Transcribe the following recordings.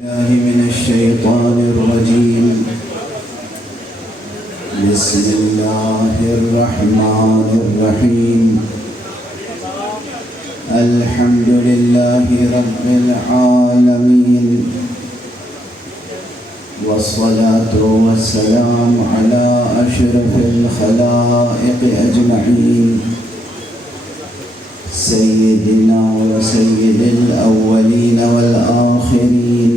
الله من الشيطان الرجيم. بسم الله الرحمن الرحيم. الحمد لله رب العالمين، والصلاة والسلام على أشرف الخلائق أجمعين، سيدنا وسيد الأولين والآخرين،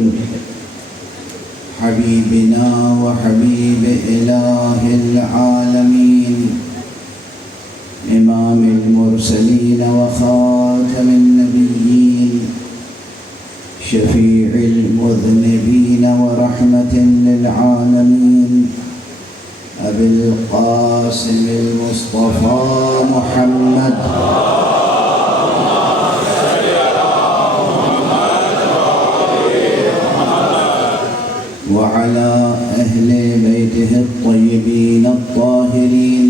حبيبنا وحبيب إله العالمين، إمام المرسلين وخاتم النبيين، شفيع المذنبين ورحمة للعالمين، أبي القاسم المصطفى محمد وعلى أهل بيته الطيبين الطاهرين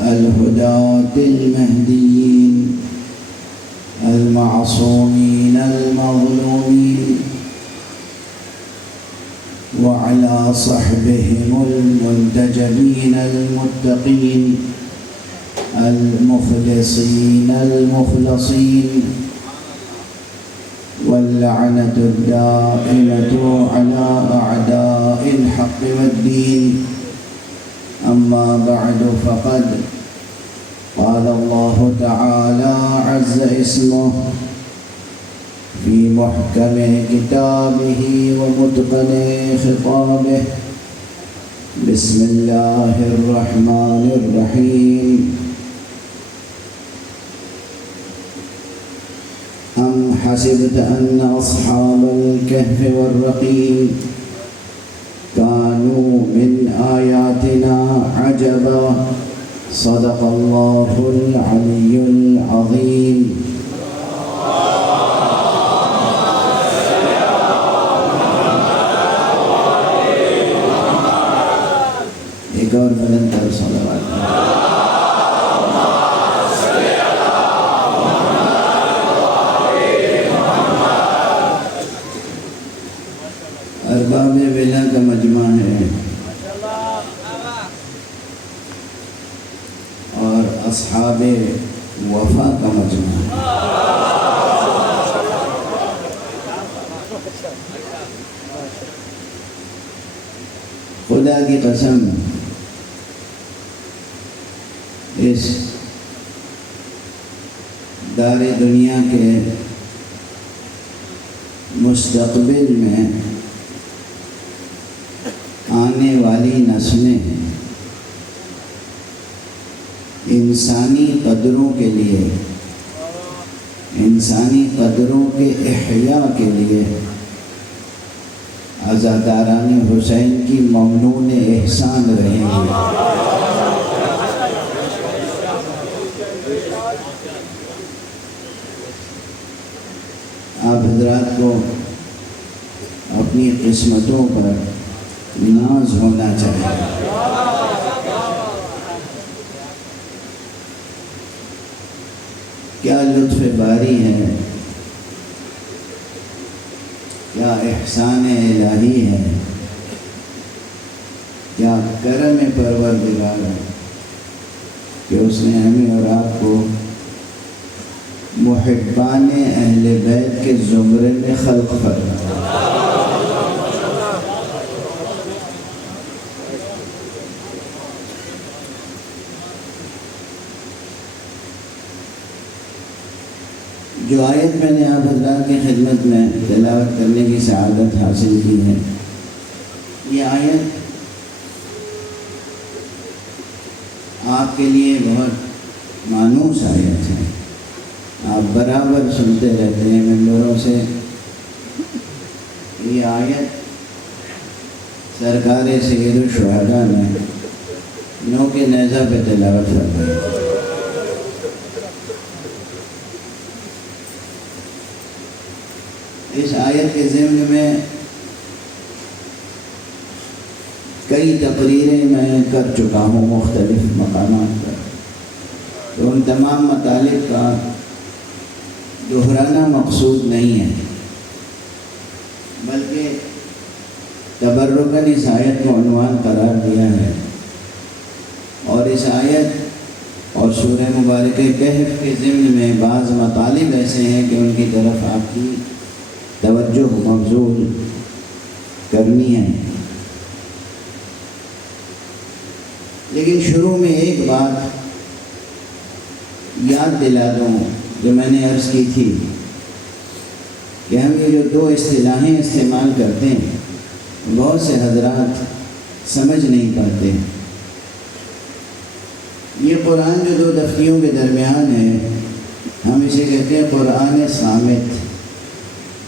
الهداة المهديين المعصومين المظلومين، وعلى صحبهم المنتجبين المتقين المخلصين المخلصين، واللعنة الدائمة على أعداء الحق والدين. أما بعد، فقد قال الله تعالى عز اسمه في محكم كتابه ومتقن خطابه. بسم الله الرحمن الرحيم. أم حسبت أن أصحاب الكهف والرقيم كانوا من آياتنا عجبا. صدق الله العلي العظيم. ایک اور بلند تر صلوات. ارباب ولا کا مجمع ہے اور اصحاب وفا کا مجمع ہے. خدا کی قسم، اس دار دنیا کے مستقبل میں آنے والی نسلیں انسانی قدروں کے لیے، انسانی قدروں کے احیاء کے لیے عزاداران حسین کی ممنون احسان رہیں گے. آپ حضرات کو اپنی قسمتوں پر ناز ہونا چاہیے. کیا لطف باری ہے، کیا احسان الہی ہے، کیا کرم پروردگار ہے کہ اس نے ہمیں اور آپ کو محبان اہل بیت کے زمرے میں خلق فرمایا. جو آیت میں نے آپ حضرات کی خدمت میں تلاوت کرنے کی سعادت حاصل کی ہے، یہ آیت آپ کے لیے بہت مانوس آیت ہے. آپ برابر سنتے رہتے ہیں ممبروں سے. یہ آیت سرکار سید الشہداء نے نو کے نیزہ پہ تلاوت فرمائی. اس آیت کے ضمن میں کئی تقریریں میں کر چکا ہوں مختلف مقامات پر، تو ان تمام مطالب کا دہرانا مقصود نہیں ہے. بلکہ تبرکاً اس آیت کو عنوان قرار دیا ہے، اور اس آیت اور سورہ مبارکہ کہف کے ضمن میں بعض مطالب ایسے ہیں کہ ان کی طرف آپ کی توجہ مبذول کرنی ہے۔ لیکن شروع میں ایک بات یاد دلا دوں جو میں نے عرض کی تھی کہ ہم یہ جو دو اصطلاحیں استعمال کرتے ہیں بہت سے حضرات سمجھ نہیں پاتے۔ یہ قرآن جو دو دفتیوں کے درمیان ہے، ہم اسے کہتے ہیں قرآن صامت،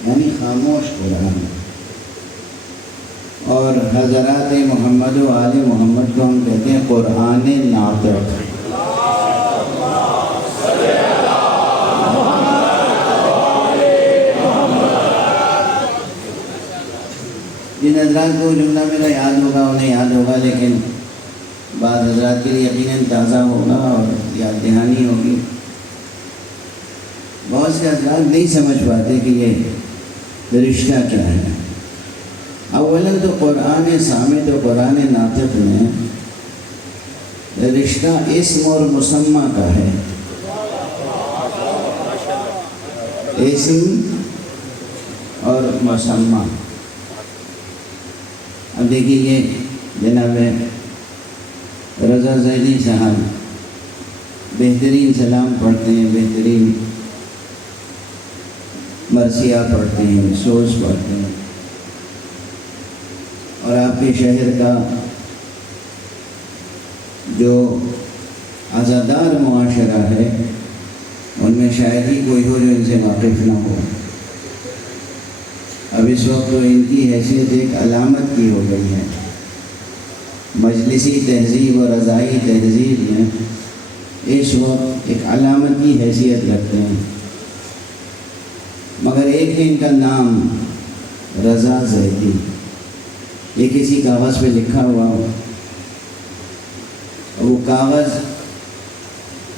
یعنی خاموش قرآن، اور حضرات محمد و آل محمد کو ہم کہتے ہیں قرآن ناطق۔ جن حضرات کو جملہ میرا یاد ہوگا انہیں یاد ہوگا، لیکن بعض حضرات کے لیے یقیناً تازہ ہوگا اور یاد دہانی ہوگی۔ بہت سے حضرات نہیں سمجھ پاتے کہ یہ رشتہ کیا ہے۔ اولاً تو قرآن صامت و قرآن ناطق میں رشتہ اسم اور مسمى کا ہے۔ اسم اور مسمى۔ اب دیکھیے یہ جناب رضا زیدی صاحب بہترین سلام پڑھتے ہیں، بہترین مرثیہ پڑھتے ہیں، سوز پڑھتے ہیں، اور آپ کے شہر کا جو عزادار معاشرہ ہے ان میں شاید ہی کوئی ہو جو ان سے واقف نہ ہو۔ اب اس وقت تو ان کی حیثیت ایک علامت کی ہو گئی ہے۔ مجلسی تہذیب اور رضائی تہذیب میں اس وقت ایک علامت کی حیثیت رکھتے ہیں، مگر ایک ہے ان کا نام رضا زیدی، یہ کسی کاغذ پہ لکھا ہوا ہو، وہ کاغذ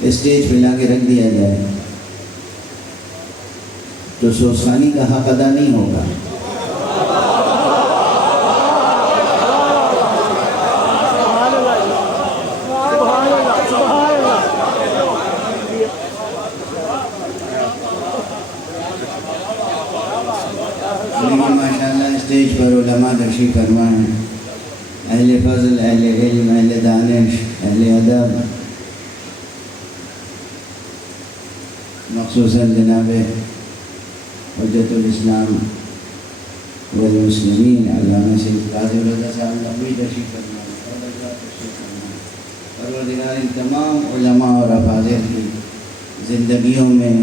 اسٹیج پہ لا کے رکھ دیا جائے تو سوسخانی کا حق ادا نہیں ہوگا۔ لیکن ماشاءاللہ اسٹیج پر علماء تشریف فرما ہیں، اہل فضل، اہل علم، اہل دانش، اہل ادب، مخصوصاً جناب حجت الاسلام والمسلمین علامہ سید قاضی رضا صاحب نقوی تشریف فرما ہیں۔ پروردگار ان تمام علماء اور افاضل کی زندگیوں میں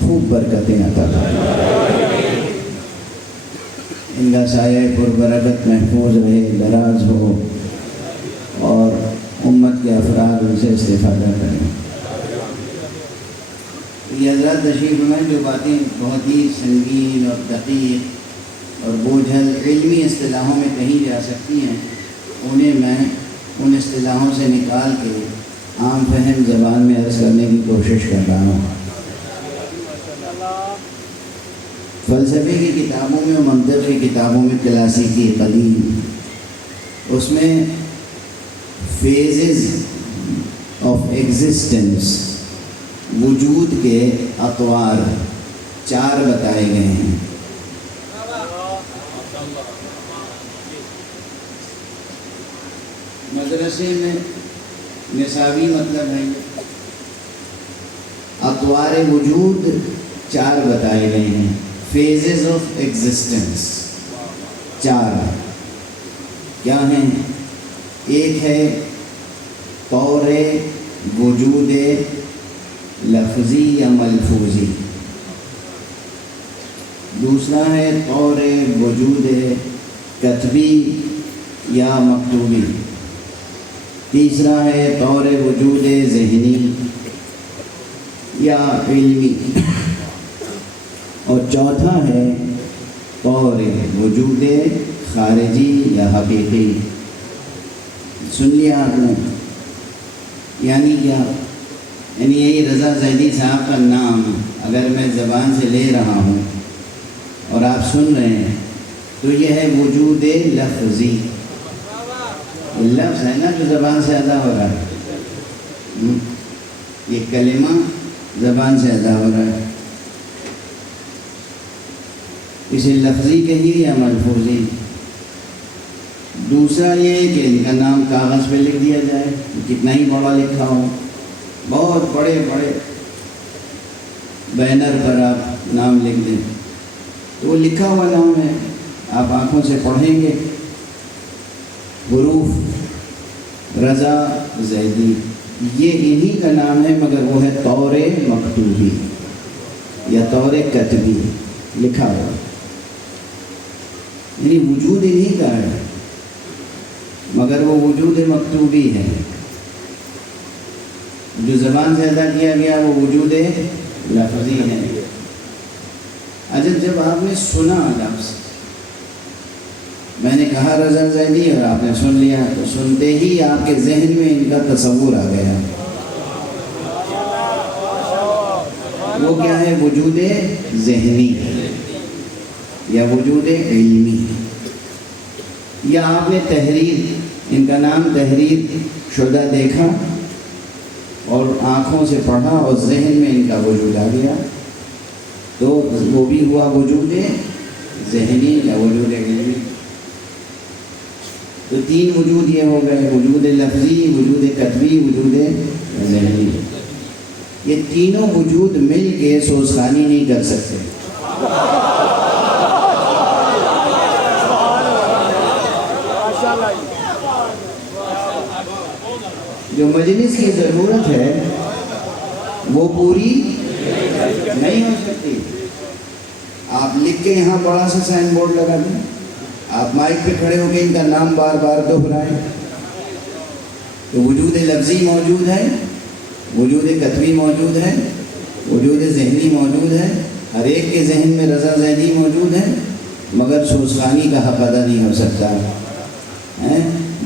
خوب برکتیں عطا فرمائے، ان کا سایہ پربرکت محفوظ رہے، دراز ہو، اور امت کے افراد ان سے استفادہ کریں۔ یہ حضرات تشریف میں جو باتیں بہت ہی سنگین اور دقیق اور بوجھل علمی اصطلاحوں میں کہیں جا سکتی ہیں، انہیں میں ان اصطلاحوں سے نکال کے عام فہم زبان میں عرض کرنے کی کوشش کر رہا ہوں۔ فلسفے کی کتابوں میں اور منطق کی کتابوں میں کلاسیکی قدیم، اس میں فیزز آف ایگزسٹنس، وجود کے اطوار 4 بتائے گئے ہیں۔ مدرسے میں نصابی مطلب ہے، اطوار وجود 4 بتائے گئے ہیں، فیزز آف ایگزسٹنس 4 کیا ہیں؟ ایک ہے طور وجود لفظی یا ملفوظی، دوسرا ہے طور وجود کتبی یا مکتوبی، تیسرا ہے طور وجود ذہنی یا علمی، اور چوتھا ہے طور وجود خارجی یا حقیقی۔ سن لیا آپ نے؟ یعنی کیا؟ یعنی یہی رضا زیدی صاحب کا نام اگر میں زبان سے لے رہا ہوں اور آپ سن رہے ہیں تو یہ ہے وجود لفظی، لفظ ہے نا جو زبان سے ادا ہو رہا ہے، یہ کلمہ زبان سے ادا ہو رہا ہے، اسے لفظی کہیے یا ملفوظی۔ دوسرا یہ کہ ان کا نام کاغذ پہ لکھ دیا جائے، کتنا ہی بڑا لکھا ہو، بہت بڑے بڑے بینر پر آپ نام لکھ دیں تو وہ لکھا ہوا نام ہے، آپ آنکھوں سے پڑھیں گے، حروف رضا زیدی، یہ انہی کا نام ہے، مگر وہ ہے طور مکتوبی یا طور کتبی لکھا ہوا، یعنی وجود انہی کا ہے مگر وہ وجود مکتوبی ہے، جو زبان سے ادا کیا گیا وہ وجود لفظی ہے۔ اچھا، جب آپ نے سنا لفظ، میں نے کہا رضا زیدی اور آپ نے سن لیا، تو سنتے ہی آپ کے ذہن میں ان کا تصور آ گیا، وہ کیا ہے؟ وجود ذہنی یا وجود علمی۔ یا آپ نے تحریر، ان کا نام تحریر شدہ دیکھا اور آنکھوں سے پڑھا اور ذہن میں ان کا وجود آ گیا، تو وہ بھی ہوا وجود ذہنی یا وجود علمی۔ تو تین وجود یہ ہو گئے، وجود لفظی، وجود کتبی، وجود ذہنی۔ یہ تینوں وجود مل کے سوزخانی نہیں کر سکتے۔ جو مجلس کی ضرورت ہے وہ پوری نہیں ہو سکتی۔ آپ لکھ کے یہاں بڑا سا سائن بورڈ لگا دیں، آپ مائک پہ کھڑے ہو کے ان کا نام بار بار دہرائیں، تو وجود لفظی موجود ہے، وجود کتبی موجود ہے، وجود ذہنی موجود ہے، ہر ایک کے ذہن میں رضا زیدی موجود ہے، مگر سوزخانی کا حق ادا نہیں ہو سکتا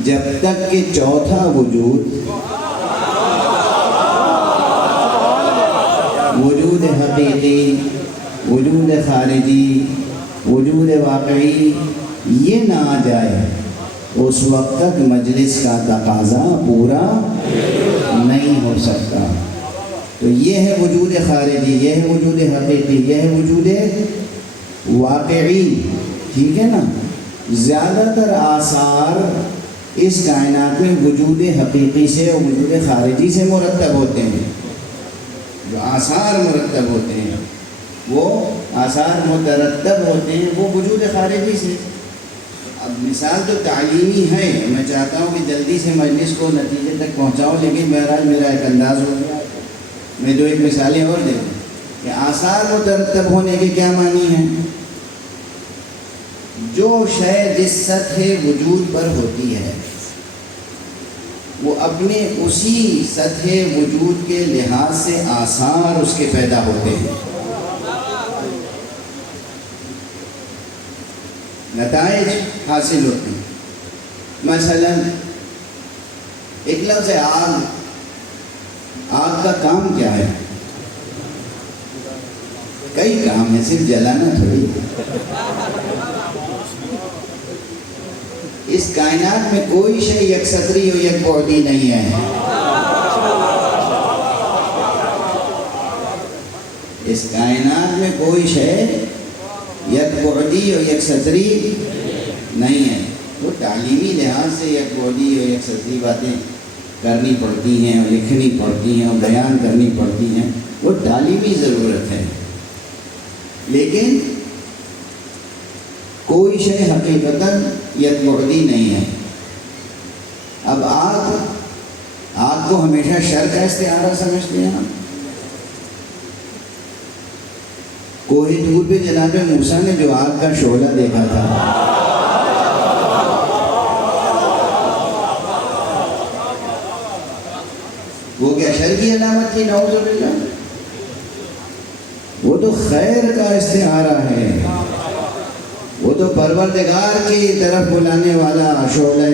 جب تک کہ چوتھا وجود، وجود حقیقی، وجود خارجی، وجود واقعی، یہ نہ آ جائے اس وقت تک مجلس کا تقاضا پورا نہیں ہو سکتا۔ تو یہ ہے وجود خارجی، یہ ہے وجود حقیقی، یہ ہے وجود واقعی، ٹھیک ہے نا۔ زیادہ تر آثار اس کائنات میں وجود حقیقی سے اور وجود خارجی سے مرتب ہوتے ہیں۔ جو آثار مرتب ہوتے ہیں، وہ آثار مترتب ہوتے ہیں وہ وجود خارجی سے۔ اب مثال تو تعلیمی ہے، میں چاہتا ہوں کہ جلدی سے مجلس کو نتیجے تک پہنچاؤں، لیکن بہرحال میرا ایک انداز ہو گیا، میں دو ایک مثالیں اور دے دوں کہ آثار مترتب ہونے کے کیا معنی ہیں۔ جو شے جس سطح وجود پر ہوتی ہے وہ اپنے اسی سطح وجود کے لحاظ سے آثار اس کے پیدا ہوتے ہیں، نتائج حاصل ہوتے ہیں۔ مثلا ایک لفظ ہے آگ، آگ کا کام کیا ہے؟ کئی کام ہے، صرف جلانا تھوڑی۔ اس کائنات میں کوئی شے یک سطری و یک بعدی نہیں ہے۔ اس کائنات میں کوئی شے یک بعدی و یک سطری نہیں ہے۔ وہ تعلیمی لحاظ سے یک بعدی و یک سطری باتیں کرنی پڑتی ہیں اور لکھنی پڑتی ہیں اور بیان کرنی پڑتی ہیں، وہ تعلیمی ضرورت ہے، لیکن کوئی شے حقیقتاً یک بعدی نہیں ہے۔ اب آگ کو ہمیشہ شر کا استعارہ سمجھتے ہیں ہم۔ کوہ طور پہ جناب موسیٰ نے جو آگ کا شعلہ دیکھا تھا، وہ کیا شر کی علامت تھی؟ نعوذ باللہ، وہ تو خیر کا استعارہ ہے، وہ تو پروردگار کی طرف بلانے والا شعلہ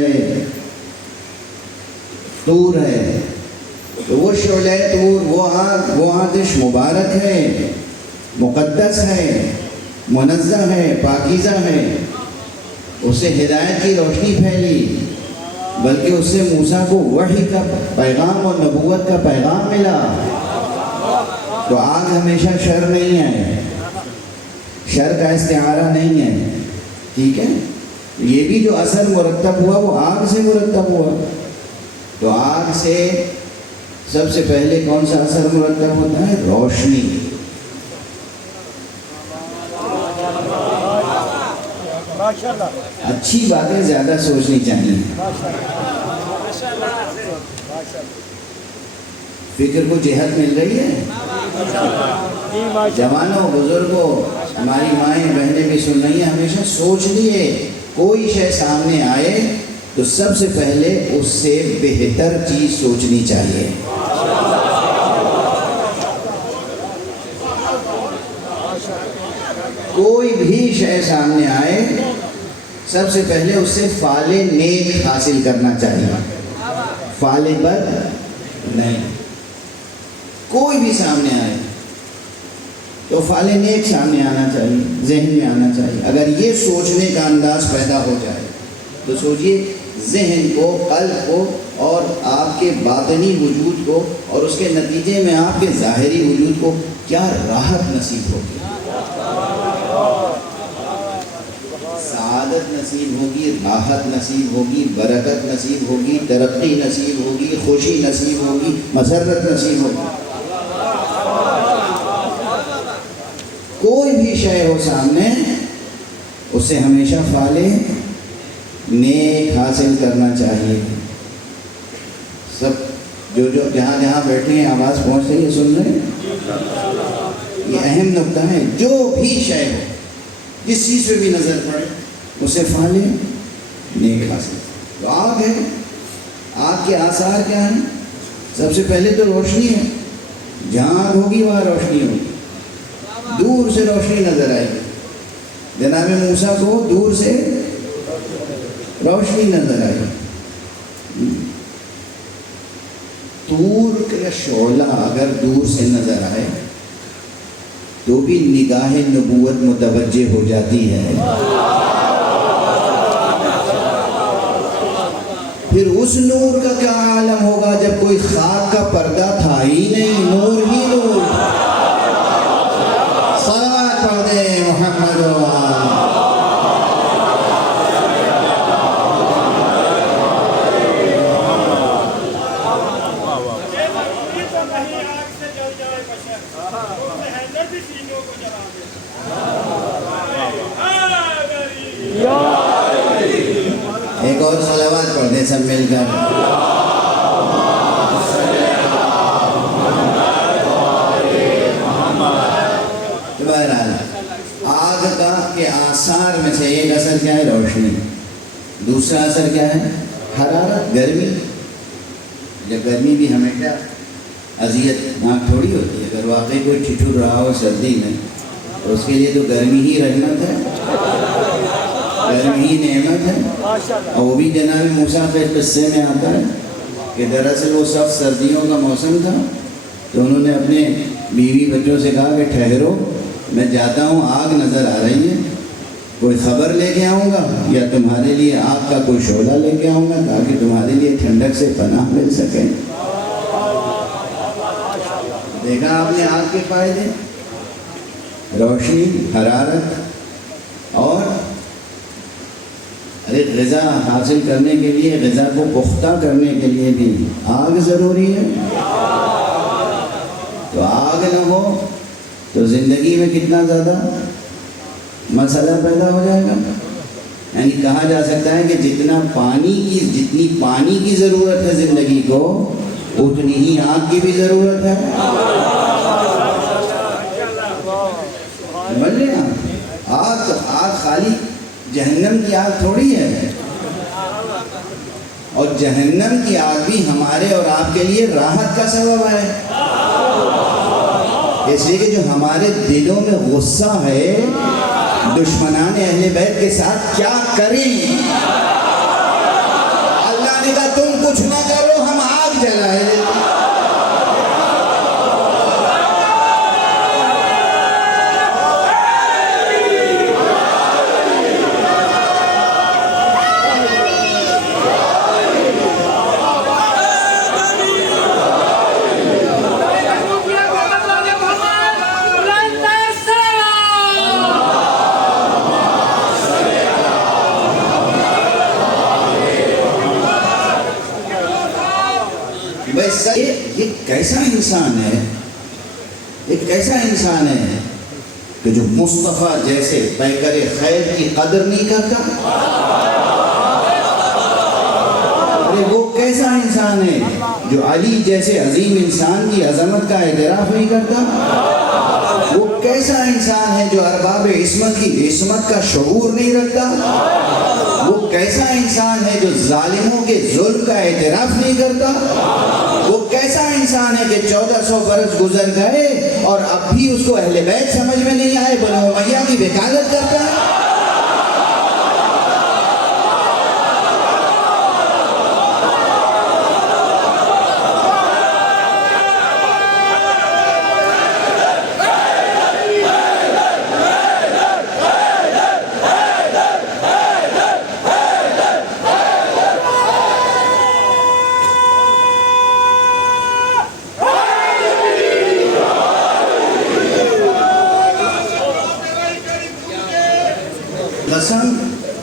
طور ہے۔ تو وہ شعلہ طور، وہ آتش مبارک ہے، مقدس ہے، منزہ ہے، پاکیزہ ہے، اس سے ہدایت کی روشنی پھیلی، بلکہ اس سے موسیٰ کو وحی کا پیغام اور نبوت کا پیغام ملا۔ تو آگ ہمیشہ شر نہیں ہے، شر کا استعارہ نہیں ہے، ٹھیک ہے؟ یہ بھی جو اثر مرتب ہوا وہ آگ سے مرتب ہوا۔ تو آگ سے سب سے پہلے کون سا اثر مرتب ہوتا ہے؟ روشنی۔ اچھی باتیں زیادہ سوچنی چاہیے، فکر کو جہت مل رہی ہے۔ جوانوں، بزرگوں، ہماری مائیں بہنیں بھی سن رہی ہیں، ہمیشہ سوچ لیے کوئی شے سامنے آئے تو سب سے پہلے اس سے بہتر چیز سوچنی چاہیے۔ کوئی بھی شے سامنے آئے سب سے پہلے اس سے فعل نیک حاصل کرنا چاہیے، فعل بد نہیں۔ کوئی بھی سامنے آئے تو فعل نیک سامنے آنا چاہیے، ذہن میں آنا چاہیے۔ اگر یہ سوچنے کا انداز پیدا ہو جائے تو سوچئے ذہن کو، قلب کو اور آپ کے باطنی وجود کو اور اس کے نتیجے میں آپ کے ظاہری وجود کو کیا راحت نصیب ہوگی، سعادت نصیب ہوگی، راحت نصیب ہوگی، برکت نصیب ہوگی، ترقی نصیب ہوگی، خوشی نصیب ہوگی، مسرت نصیب ہوگی۔ کوئی بھی شے ہو سامنے اس سے ہمیشہ فعل نیک حاصل کرنا چاہیے۔ سب جو جہاں جہاں بیٹھے ہیں آواز پہنچ رہی ہے، سن رہے ہیں؟ یہ اہم نقطہ ہے۔ جو بھی شے ہو، جس چیز پہ بھی نظر پڑے اسے فعل نیک حاصل۔ تو آگ ہے، آگ کے آثار کیا ہیں؟ سب سے پہلے تو روشنی ہے، جہاں آگ ہوگی وہاں روشنی ہوگی، دور سے روشنی نظر آئے گی۔ جناب موسیٰ کو دور سے روشنی نظر آئی۔ طور کا شعلہ اگر دور سے نظر آئے تو بھی نگاہ نبوت متوجہ ہو جاتی ہے۔ پھر اس نور کا کیا عالم ہوگا جب کوئی خاک کا پردہ تھا ہی نہیں، نور ہی نور۔ صلوات پڑھ دیں محمد و آل۔ ایک اور صلوات پڑھ دیں سب مل کر۔ بہرحال آگ کا کے آثار میں سے ایک اثر کیا ہے؟ روشنی۔ دوسرا اثر کیا ہے؟ حرارت، گرمی۔ جب گرمی بھی ہمیشہ اذیت ناک تھوڑی ہوتی ہے، اگر واقعی کوئی ٹھٹھر رہا ہو سردی میں تو اس کے لیے تو گرمی ہی رحمت ہے، گرمی ہی نعمت ہے۔ اور وہ بھی جناب موسیٰ کے قصے میں آتا ہے کہ دراصل وہ سخت سردیوں کا موسم تھا، تو انہوں نے اپنے بیوی بچوں سے کہا کہ ٹھہرو، میں جاتا ہوں، آگ نظر آ رہی ہے، کوئی خبر لے کے آؤں گا یا تمہارے لیے آگ کا کوئی شعلہ لے کے آؤں گا تاکہ تمہارے لیے ٹھنڈک سے پناہ مل سکے۔ دیکھا آپ نے آگ کے فائدے؟ روشنی، حرارت، اور غذا حاصل کرنے کے لیے، غذا کو پختہ کرنے کے لیے بھی آگ ضروری ہے۔ تو آگ نہ ہو تو زندگی میں کتنا زیادہ مسئلہ پیدا ہو جائے گا۔ یعنی کہا جا سکتا ہے کہ جتنی پانی کی ضرورت ہے زندگی کو، اتنی ہی آگ کی بھی ضرورت ہے۔ سمجھ لیں آپ، آگ خالی جہنم کی آگ تھوڑی ہے، اور جہنم کی آگ بھی ہمارے اور آپ کے لیے راحت کا سبب ہے۔ اس لیے کہ جو ہمارے دلوں میں غصہ ہے دشمنان اہل بیت کے ساتھ کیا کریں، اللہ نے کہا تم کچھ نہ کرو، ہم آگ جلائے دیتے۔ یہ کیسا انسان ہے، ایک کیسا انسان ہے کہ جو مصطفیٰ جیسے پیکر خیر کی قدر نہیں کرتا؟ ارے وہ کیسا انسان ہے جو علی جیسے عظیم انسان کی عظمت کا اعتراف نہیں کرتا؟ وہ کیسا انسان ہے جو ارباب عصمت کی عصمت کا شعور نہیں رکھتا؟ وہ کیسا انسان ہے جو ظالموں کے ظلم کا اعتراف نہیں کرتا؟ وہ کیسا انسان ہے کہ 1400 برس گزر گئے اور اب بھی اس کو اہل بیت سمجھ میں نہیں آئے، بنو امیہ کی وکالت کرتا ہے؟ قسم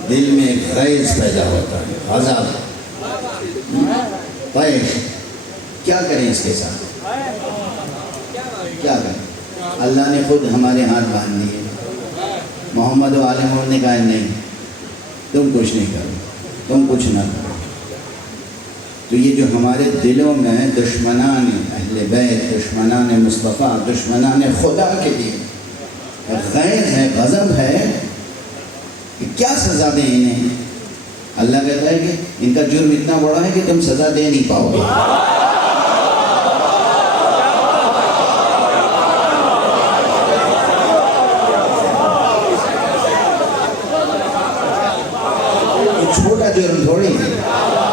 دل میں غیظ پیدا ہوتا ہے، عذاب، طیش، کیا کریں اس کے ساتھ؟ کیا کریں؟ اللہ نے خود ہمارے ہاتھ باندھ دیے۔ محمد و آل محمد نے کہا نہیں، تم کچھ نہیں کرو، تم کچھ نہ کرو۔ تو یہ جو ہمارے دلوں میں دشمنان اہل بیت، دشمنان مصطفیٰ، دشمنان خدا کے لیے غیظ ہے، غضب ہے، کہ کیا سزا دیں انہیں؟ اللہ کہتا ہے کہ ان کا جرم اتنا بڑا ہے کہ تم سزا دے نہیں پاؤ گے۔ چھوٹا جرم تھوڑی ہے،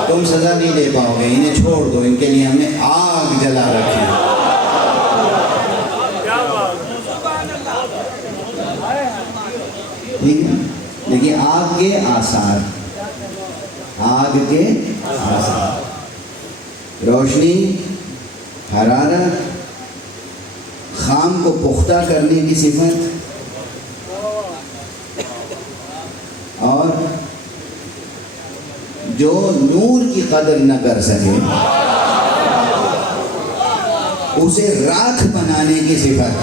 تم سزا نہیں دے پاؤ گے، انہیں چھوڑ دو، ان کے لیے ہم نے آگ جلا رکھی ہے۔ ٹھیک ہے، دیکھیے آگ کے آثار، آگ کے آثار، روشنی، حرارت، خام کو پختہ کرنے کی صفت، اور جو نور کی قدر نہ کر سکے اسے راکھ بنانے کی صفت۔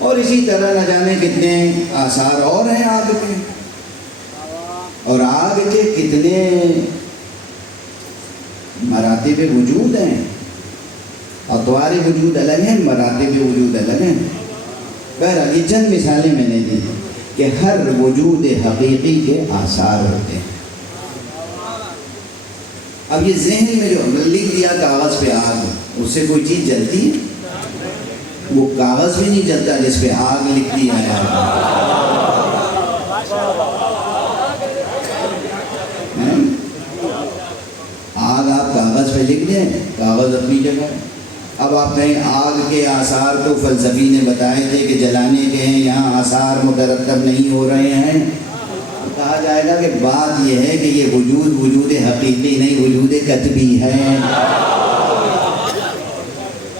اور اسی طرح نہ جانے کتنے آثار اور ہیں آگ کے، اور آگ کے کتنے مراتب وجود ہیں، اطوار وجود الگ ہیں، مراتب وجود الگ ہیں۔ بہرحال یہ چند مثالیں میں نے دی کہ ہر وجود حقیقی کے آثار ہوتے ہیں۔ اب یہ ذہن میں جو لکھ دیا کاغذ پہ آگ، اس سے کوئی چیز جلتی ہے؟ وہ کاغذ بھی نہیں جلتا جس پہ آگ لکھ دیا ہے۔ آگ آپ کاغذ پہ لکھ دیں، کاغذ اپنی جگہ۔ اب آپ کہیں آگ کے آثار تو فلسفی نے بتائے تھے کہ جلانے کے ہیں، یہاں آثار مترتب نہیں ہو رہے ہیں، کہا جائے گا کہ بات یہ ہے کہ یہ وجود حقیقی نہیں، وجود کتبی ہے۔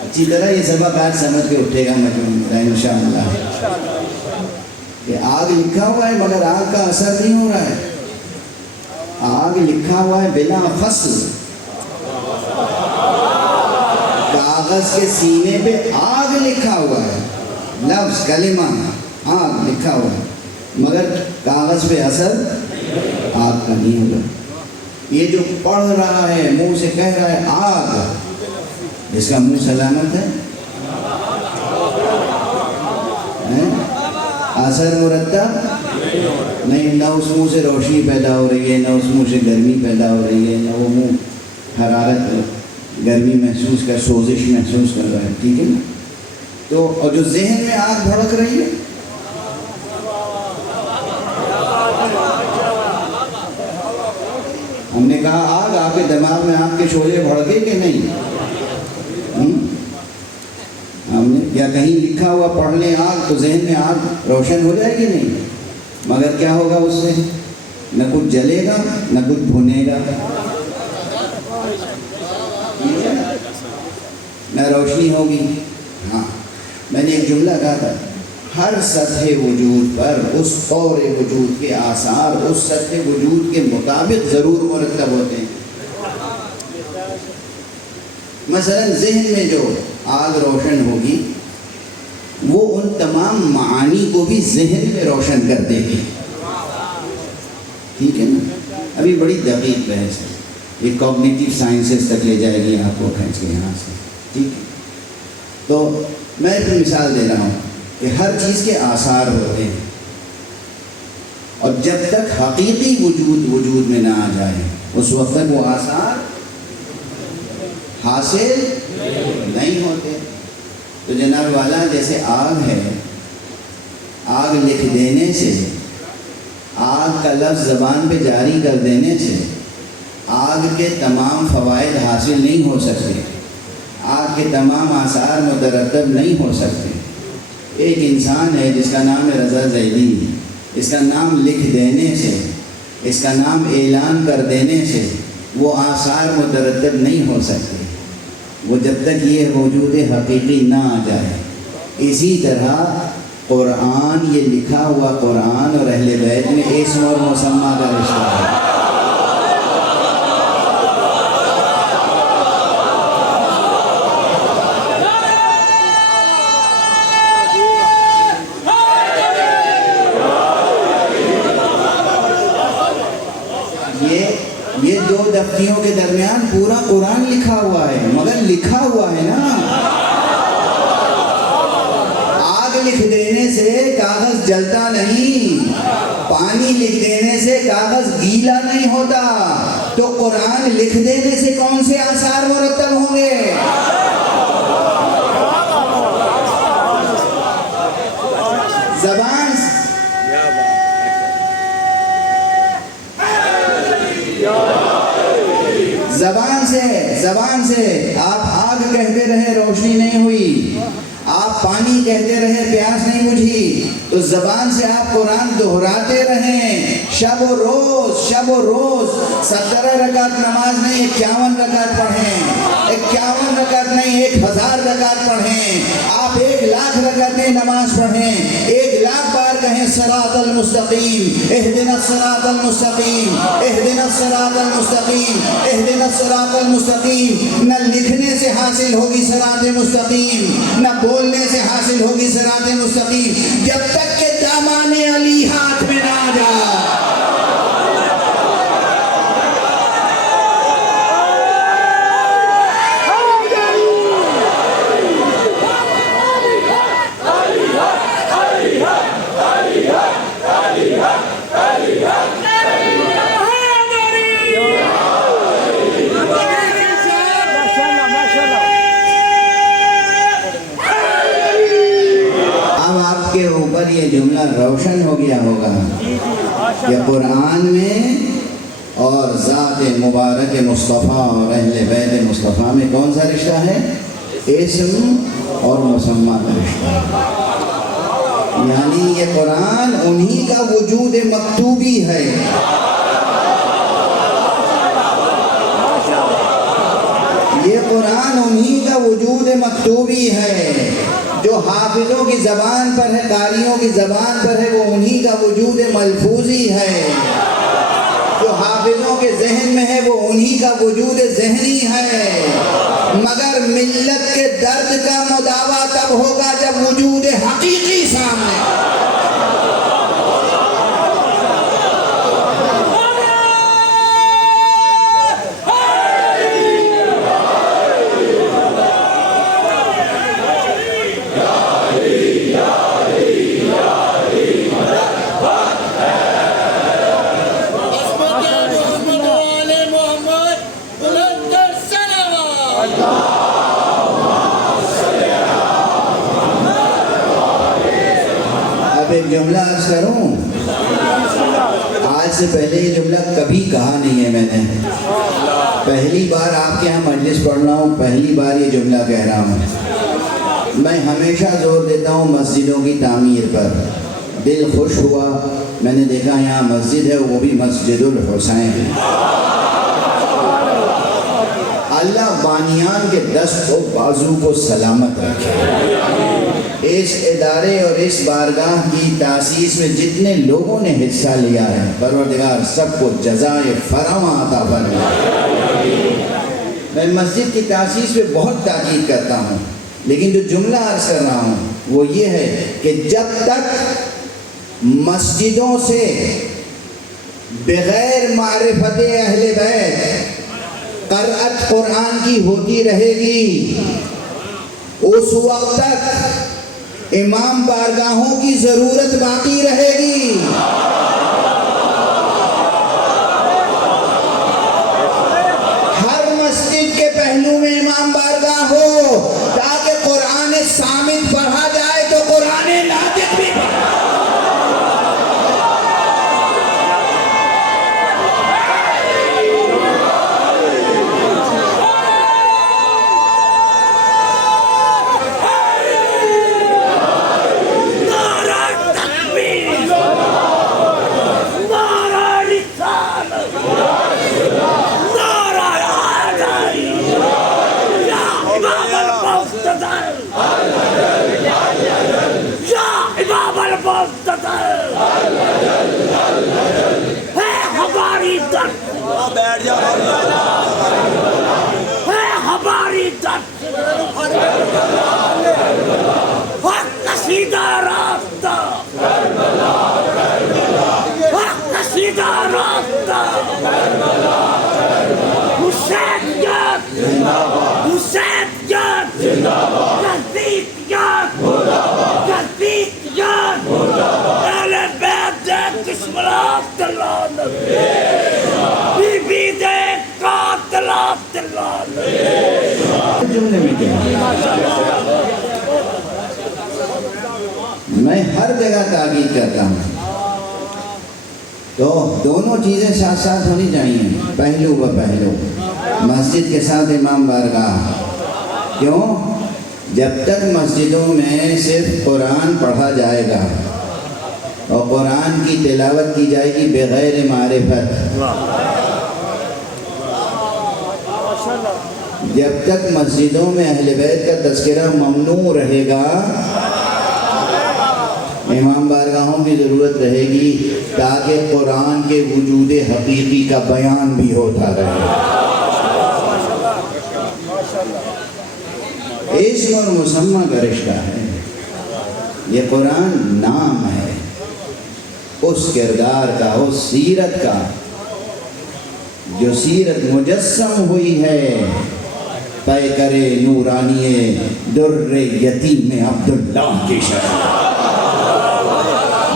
اچھی طرح یہ سبق آج سمجھ کے اٹھے گا مجموعہ انشاءاللہ، کہ آگ لکھا ہوا ہے مگر آگ کا اثر نہیں ہو رہا ہے۔ آگ لکھا ہوا ہے بلا فصل، کاغذ کے سینے پہ آگ لکھا ہوا ہے، لفظ کلمہ آگ لکھا ہوا ہے، مگر کاغذ پہ اثر آگ کا نہیں ہوگا۔ یہ جو پڑھ رہا ہے، منہ سے کہہ رہا ہے آگ، اس کا منہ سلامت ہے؟ اثر مرتب نہیں، نہ اس منہ سے روشنی پیدا ہو رہی ہے، نہ اس منہ سے گرمی پیدا ہو رہی ہے، نہ وہ منہ حرارت گرمی محسوس کر، سوزش محسوس کر رہا ہے۔ ٹھیک ہے نا؟ تو اور جو ذہن میں آگ بھڑک رہی ہے، ہم نے کہا آگ، آپ کے دماغ میں آگ کے شعلے بھڑکے کہ نہیں؟ ہم نے یا کہیں لکھا ہوا پڑھ لیں آگ تو ذہن میں آگ روشن ہو جائے گی نہیں، مگر کیا ہوگا اس سے؟ نہ کچھ جلے گا نہ کچھ بھنے گا، نہ روشنی ہوگی۔ ہاں، میں نے ایک جملہ کہا تھا ہر سطح وجود پر اس طور وجود کے آثار اس سطح وجود کے مطابق ضرور مرتب ہوتے ہیں۔ مثلا ذہن میں جو آگ روشن ہوگی وہ ان تمام معانی کو بھی ذہن میں روشن کر دے گی، ٹھیک ہے نا؟ ابھی بڑی دقیق بحث ہے، یہ کوگنیٹیو سائنسز تک لے جائے گی آپ کو کھینچ کے یہاں سے، ٹھیک ہے؟ تو میں ایک مثال دے رہا ہوں کہ ہر چیز کے آثار ہوتے ہیں، اور جب تک حقیقی وجود میں نہ آ جائے اس وقت تک وہ آثار حاصل نہیں ہوتے۔ تو جناب والا جیسے آگ ہے، آگ لکھ دینے سے، آگ کا لفظ زبان پہ جاری کر دینے سے آگ کے تمام فوائد حاصل نہیں ہو سکتے، آگ کے تمام آثار مترتب نہیں ہو سکتے۔ ایک انسان ہے جس کا نام ہے رضا زیدی، اس کا نام لکھ دینے سے، اس کا نام اعلان کر دینے سے وہ آثار مترتب نہیں ہو سکتے، وہ جب تک یہ وجود حقیقی نہ آ جائے۔ اسی طرح قرآن، یہ لکھا ہوا قرآن اور اہل بیت میں اسم اور مسمہ کا رشتہ ہے۔ یہ دو دفتیوں کے درمیان پورا قرآن لکھا ہوا ہے، مگر لکھا ہوا ہے نا۔ آگ لکھ دینے سے کاغذ جلتا نہیں، پانی لکھ دینے سے کاغذ گیلا نہیں ہوتا، تو قرآن لکھ دینے سے کون سے آثار مرتب ہوں گے؟ زبان سے آپ آگ کہتے رہے روشنی نہیں ہوئی، آپ پانی کہتے رہے پیاس نہیں بجھی، تو زبان سے آپ قرآن دہراتے رہیں شب و روز 17 رکعت نماز نہیں 51 رکعت پڑھیں، 51 رکعت نہیں 1000 رکعت پڑھیں، آپ 1,00,000 رکعتیں نماز پڑھیں، 1,00,000 بار کہیں صراط المستقیم، اہدنا الصراط المستقیم، اہدنا الصراط المستقیم، اہدنا الصراط المستقیم۔ نہ لکھنے سے حاصل ہوگی صراط مستقیم، نہ بولنے سے حاصل ہوگی صراط مستقیم، جب تک کہ دامان علی ہاتھ میں نہ آ جائے۔ یہ جملہ روشن ہو گیا ہوگا کہ قرآن میں اور ذات مبارک مصطفیٰ اور اہل بیت مصطفیٰ میں کون سا رشتہ ہے؟ اسم اور مسمہ کا رشتہ ہے، یعنی یہ قرآن انہی کا وجود مکتوبی ہے۔ یہ قرآن انہی کا وجود مکتوبی ہے، جو حافظوں کی زبان پر ہے، قاریوں کی زبان پر ہے، وہ انہی کا وجود ملفوظی ہے، جو حافظوں کے ذہن میں ہے وہ انہی کا وجود ذہنی ہے، مگر ملت کے درد کا مداوا تب ہوگا جب وجود حقیقی سامنے۔ ایک جملہ عرض کروں، آج سے پہلے یہ جملہ کبھی کہا نہیں ہے میں نے، پہلی بار آپ کے یہاں مجلس پڑھ رہا ہوں، پہلی بار یہ جملہ کہہ رہا ہوں۔ میں ہمیشہ زور دیتا ہوں مسجدوں کی تعمیر پر، دل خوش ہوا میں نے دیکھا یہاں مسجد ہے، وہ بھی مسجد الحسین ہے۔ اللہ بانیان کے دست و بازو کو سلامت رکھے۔ اس ادارے اور اس بارگاہ کی تاسیس میں جتنے لوگوں نے حصہ لیا ہے پروردگار سب کو جزائے فراوان عطا فرمائے۔ میں مسجد کی تاسیس پہ بہت تاکید کرتا ہوں، لیکن جو جملہ عرض کر رہا ہوں وہ یہ ہے کہ جب تک مسجدوں سے بغیر معرفت اہل بیت قرأت قرآن کی ہوتی رہے گی، اس وقت تک امام بارگاہوں کی ضرورت باقی رہے گی۔ ہر مسجد کے پہلو میں امام بارگاہ ہو تاکہ قرآن صامت پڑھا جائے تو قرآن ناطق بھی پڑھا۔ میں ہر جگہ تاکید کرتا ہوں تو دونوں چیزیں ساتھ ساتھ ہونی چاہیے، پہلو و پہلو، مسجد کے ساتھ امام بارگاہ۔ کیوں؟ جب تک مسجدوں میں صرف قرآن پڑھا جائے گا اور قرآن کی تلاوت کی جائے گی بغیر معرفت، جب تک مسجدوں میں اہل بیت کا تذکرہ ممنوع رہے گا، امام بارگاہوں کی ضرورت رہے گی تاکہ قرآن کے وجود حقیقی کا بیان بھی ہوتا رہے۔ اسم اور مسمى کا رشتہ ہے، یہ قرآن نام ہے اس کردار کا، اس سیرت کا جو سیرت مجسم ہوئی ہے پیکر نورانی در یتیم عبداللہ کی شکل،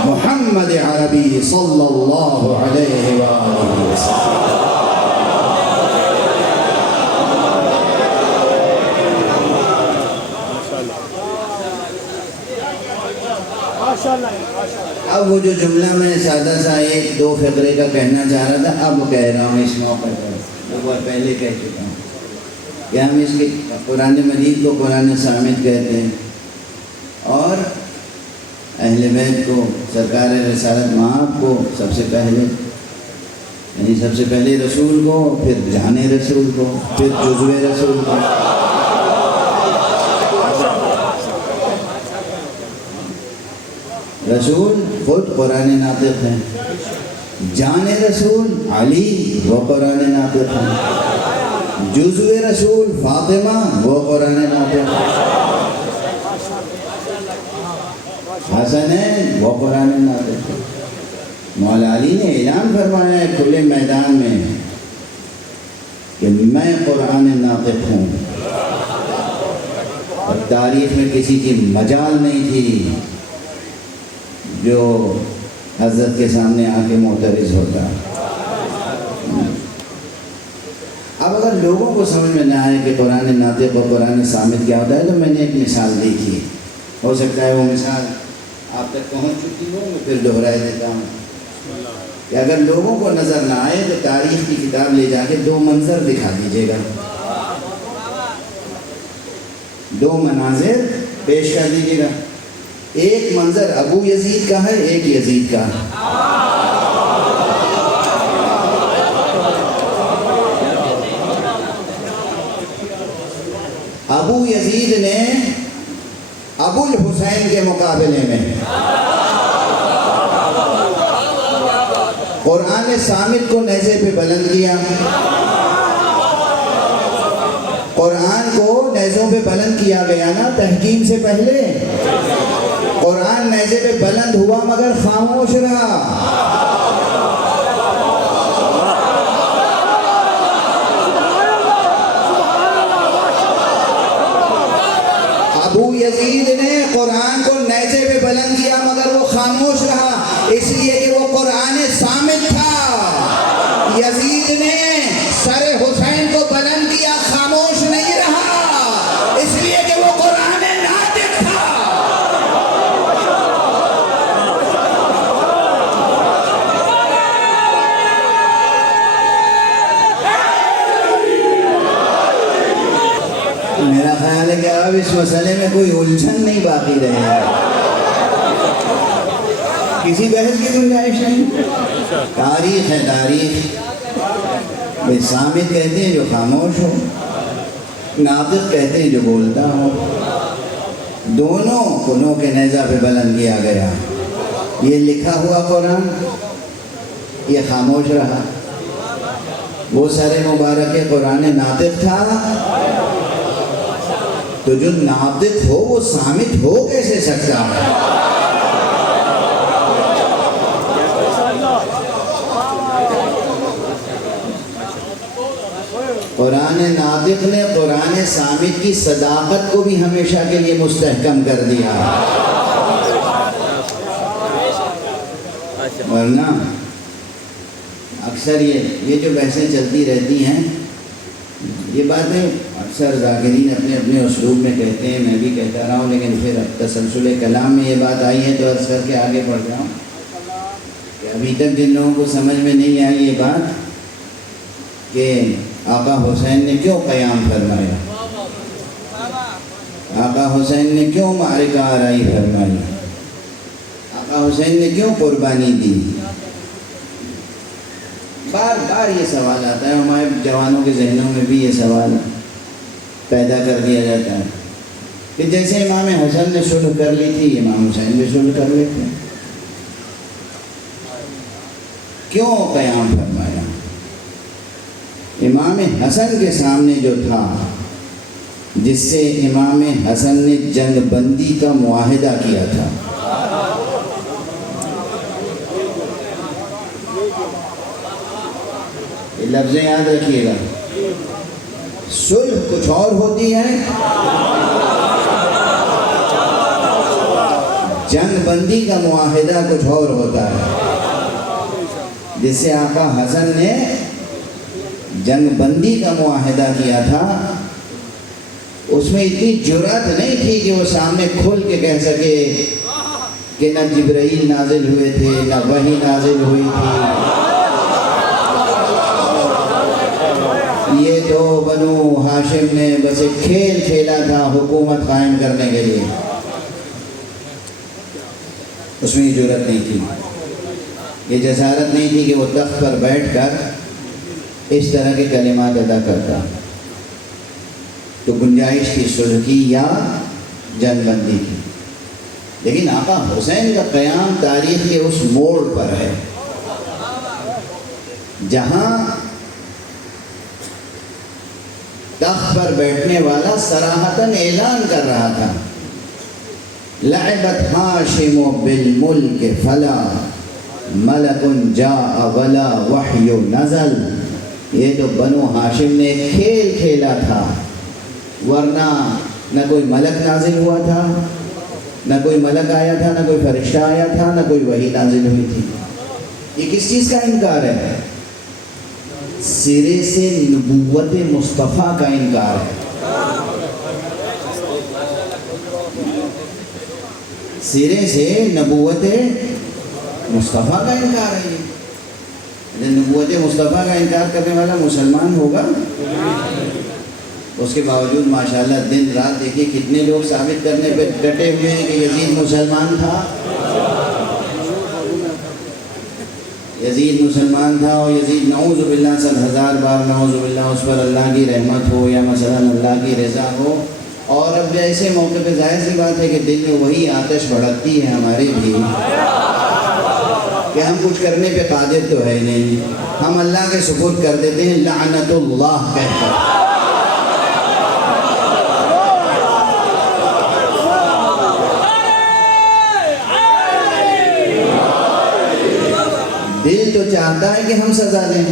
محمد عربی صلی اللہ علیہ وآلہ وسلم۔ اب وہ جو جملہ میں سادہ سا ایک دو فقرے کا کہنا چاہ رہا تھا اب کہہ رہا ہوں اس موقع پر، وہ پہلے کہہ چکا ہوں کہ ہم اس کے قرآن مجید کو قرآن صامت کہتے ہیں اور اہل بیت کو، سرکار رسالت مآب کو سب سے پہلے، یعنی سب سے پہلے رسول کو، پھر جان رسول کو، پھر جزو رسول کو۔ رسول خود قرآن ناطق ہے، جان رسول علی وہ قرآن ناطق ہے، جزو رسول فاطمہ وہ قرآن ناطق ہے، حسنین وہ قرآن ناطق ہے۔ مولا علی نے اعلان فرمایا ہے کھلے میدان میں کہ میں قرآن ناطق ہوں، اور تاریخ میں کسی کی مجال نہیں تھی جو حضرت کے سامنے آ کے معترض ہوتا۔ اب اگر لوگوں کو سمجھ میں نہ آئے کہ قرآن ناطق اور قرآن صامت کیا ہوتا ہے تو میں نے ایک مثال دیکھی، ہو سکتا ہے وہ مثال آپ تک پہنچ چکی ہو، میں پھر دہرائے دیتا ہوں کہ اگر لوگوں کو نظر نہ آئے تو تاریخ کی کتاب لے جا کے دو منظر دکھا دیجیے گا، دو مناظر پیش کر دیجیے گا، ایک منظر ابو یزید کا ہے، ایک یزید کا ہے۔ ابو یزید نے ابو الحسین کے مقابلے میں قرآن صامت کو نیزے پہ بلند کیا. قرآن کو نیزوں پہ بلند کیا گیا نا تحکیم سے پہلے. قرآن نیزے پہ بلند ہوا مگر خاموش رہا. ابو یزید نے قرآن کو نیزے پہ بلند کیا مگر وہ خاموش رہا، اس لیے کہ وہ قرآن صامت تھا. یزید نے سر حسین کو بلند کیا، خاموش نہیں رہا، اس لیے کہ وہ قرآن ناطق تھا. میرا خیال ہے کہ اب اس مسئلے میں کوئی الجھن نہیں باقی رہے گا، کسی بحث کی گنجائش نہیں. تاریخ ہے تاریخ. بھئی صامت کہتے ہیں جو خاموش ہو، ناطق کہتے ہیں جو بولتا ہو. دونوں کو نو کے نیزہ پہ بلند کیا گیا. یہ لکھا ہوا قرآن یہ خاموش رہا. وہ سر مبارک قرآن ناطق تھا، تو جو ناطق ہو وہ صامت ہو کیسے سکتا ہے؟ قرآن ناطق نے قرآن صامت کی صداقت کو بھی ہمیشہ کے لیے مستحکم کر دیا. ورنہ اکثر یہ جو بحثیں چلتی رہتی ہیں، یہ باتیں اکثر ذاکرین اپنے اپنے اسلوب میں کہتے ہیں، میں بھی کہتا رہا ہوں، لیکن پھر اب تسلسل کلام میں یہ بات آئی ہے تو عرض کر کے آگے بڑھ جاؤں کہ ابھی تک جن لوگوں کو سمجھ میں نہیں آئی یہ بات کہ آقا حسین نے کیوں قیام فرمایا، آقا حسین نے کیوں معرکہ آرائی فرمائی، آقا حسین نے کیوں قربانی دی. بار بار یہ سوال آتا ہے، ہمارے جوانوں کے ذہنوں میں بھی یہ سوال پیدا کر دیا جاتا ہے کہ جیسے امام حسن نے صلح کر لی تھی امام حسین بھی صلح کر لیتے ہیں، کیوں قیام فرمایا؟ امام حسن کے سامنے جو تھا، جس سے امام حسن نے جنگ بندی کا معاہدہ کیا تھا، یہ لفظیں یاد رکھیے گا. صلح کچھ اور ہوتی ہے، جنگ بندی کا معاہدہ کچھ اور ہوتا ہے. جس سے آقا حسن نے جنگ بندی کا معاہدہ کیا تھا، اس میں اتنی جرأت نہیں تھی کہ وہ سامنے کھل کے کہہ سکے کہ نہ جبرائیل نازل ہوئے تھے نہ وحی نازل ہوئی تھی، یہ تو بنو ہاشم نے بس ایک کھیل کھیلا تھا حکومت قائم کرنے کے لیے. اس میں یہ جرأت نہیں تھی، یہ جسارت نہیں تھی کہ وہ تخت پر بیٹھ کر اس طرح کے کلمات ادا کرتا. تو گنجائش کی صلح کی یا جنگ بندی کی. لیکن آقا حسین کا قیام تاریخ کے اس موڑ پر ہے جہاں تخت پر بیٹھنے والا صراحتاً اعلان کر رہا تھا، لعبت ہاشم بالملک فلا ملک جاء ولا وحی نزل. یہ تو بنو ہاشم نے ایک کھیل کھیلا تھا، ورنہ نہ کوئی ملک نازل ہوا تھا، نہ کوئی ملک آیا تھا، نہ کوئی فرشتہ آیا تھا، نہ کوئی وحی نازل ہوئی تھی. یہ کس چیز کا انکار ہے؟ سرے سے نبوت مصطفیٰ کا انکار ہے. سرے سے نبوت مصطفیٰ کا انکار ہے. نبوت مصطفیٰ کا انکار کرنے والا مسلمان ہوگا؟ اس کے باوجود ماشاءاللہ دن رات دیکھیے کتنے لوگ ثابت کرنے پہ ڈٹے ہوئے ہیں کہ یزید مسلمان تھا، یزید مسلمان تھا. اور یزید نعوذ باللہ 100,000 بار نعوذ باللہ اس پر اللہ کی رحمت ہو یا مثلا اللہ کی رضا ہو، اور اب ایسے موقع پہ ظاہر سی بات ہے کہ دل میں وہی آتش بھڑکتی ہے ہمارے بھی کہ ہم کچھ کرنے پہ قادر تو ہے نہیں، ہم اللہ کے سپرد کر دیتے ہیں لعنت اللہ کہہ کر۔ دل تو چاہتا ہے کہ ہم سزا دیں،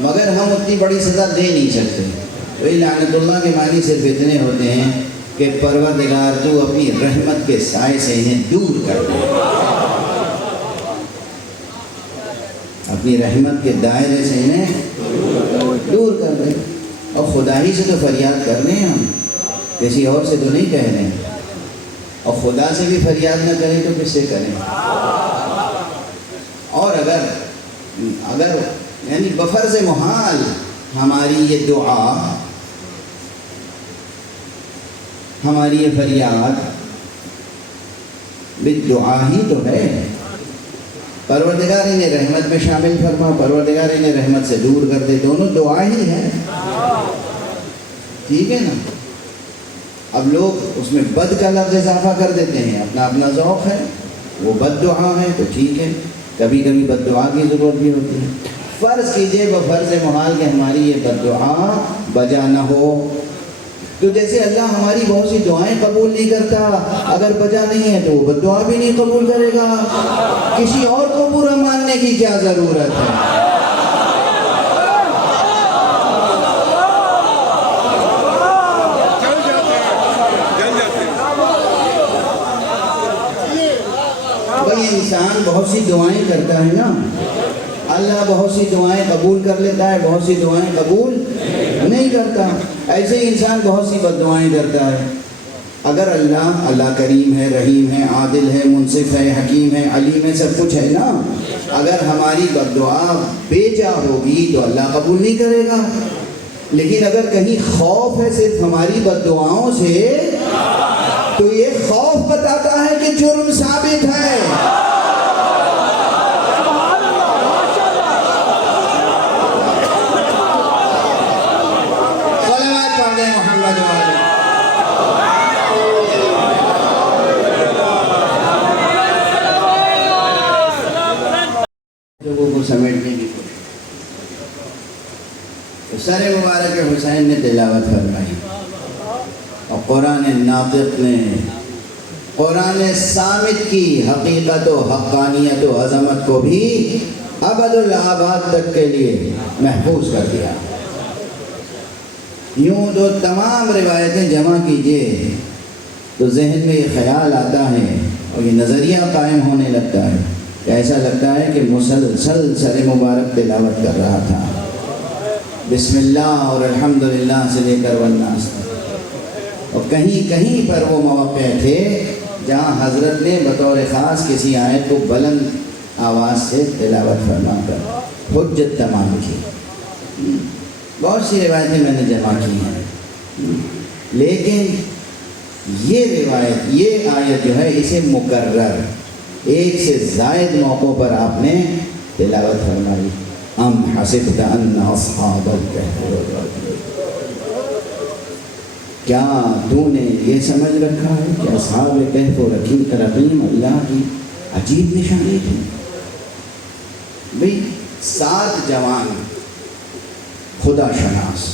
مگر ہم اتنی بڑی سزا دے نہیں سکتے۔ وہی لعنت اللہ کے معنی صرف اتنے ہوتے ہیں کہ پروردگار تو اپنی رحمت کے سائے سے انہیں دور کر دے، اپنی رحمت کے دائرے سے انہیں دور کر دے۔ اور خدا ہی سے تو فریاد کر رہے ہیں ہم، کسی اور سے تو نہیں کہہ رہے ہیں، اور خدا سے بھی فریاد نہ کریں تو کس سے کریں؟ اور اگر یعنی بفرض محال ہماری یہ دعا، ہماری یہ فریاد دعا ہی تو ہے، پروردگار انہیں رحمت میں شامل فرما، پروردگار انہیں رحمت سے دور کر دے، دونوں دعا ہی ہے، ٹھیک ہے نا؟ اب لوگ اس میں بد کا لفظ اضافہ کر دیتے ہیں، اپنا اپنا ذوق ہے، وہ بد دعا ہے تو ٹھیک ہے، کبھی کبھی بد دعا کی ضرورت بھی ہوتی ہے۔ فرض کیجئے بفرض محال کہ ہماری یہ بد دعا بجا نہ ہو، تو جیسے اللہ ہماری بہت سی دعائیں قبول نہیں کرتا، اگر بجا نہیں ہے تو وہ بد دعا بھی نہیں قبول کرے گا، کسی اور کو برا ماننے کی کیا ضرورت ہے؟ بھئی انسان بہت سی دعائیں کرتا ہے نا، اللہ بہت سی دعائیں قبول کر لیتا ہے، بہت سی دعائیں قبول نہیں کرتا، ایسے ہی انسان بہت سی بد دعائیں کرتا ہے۔ اگر اللہ کریم ہے، رحیم ہے، عادل ہے، منصف ہے، حکیم ہے، علیم ہے، سب کچھ ہے نا، اگر ہماری بد دعا بے جا ہوگی تو اللہ قبول نہیں کرے گا، لیکن اگر کہیں خوف ہے صرف ہماری بد دعاؤں سے تو یہ خوف بتاتا ہے کہ جرم ثابت ہے۔ صلوات پڑھ دیں محمد والے۔ لوگوں کو سمیٹنے کی کوشش، سر مبارک حسین نے تلاوت فرمائی، اور قرآن ناطق نے قرآن صامت کی حقیقت و حقانیت و عظمت کو بھی ابد الآباد تک کے لیے محفوظ کر دیا۔ یوں تو تمام روایتیں جمع کیجئے تو ذہن میں یہ خیال آتا ہے اور یہ نظریہ قائم ہونے لگتا ہے کہ ایسا لگتا ہے کہ مسلسل سر مبارک تلاوت کر رہا تھا، بسم اللہ اور الحمدللہ سے لے کر والناس، اور کہیں کہیں پر وہ مواقع تھے جہاں حضرت نے بطور خاص کسی آیت کو بلند آواز سے تلاوت فرما کر حجت تمام کی۔ بہت سی روایتیں میں نے جمع کی ہیں، لیکن یہ روایت، یہ آیت جو ہے اسے مکرر ایک سے زائد موقعوں پر آپ نے تلاوت فرمائی۔ ام حسبت ان اصحاب الکہف، کیا تو نے یہ سمجھ رکھا ہے کہ اصحاب کہف و رقیم اللہ کی عجیب نشانی تھی؟ بھئی 7 جوان خدا شناس،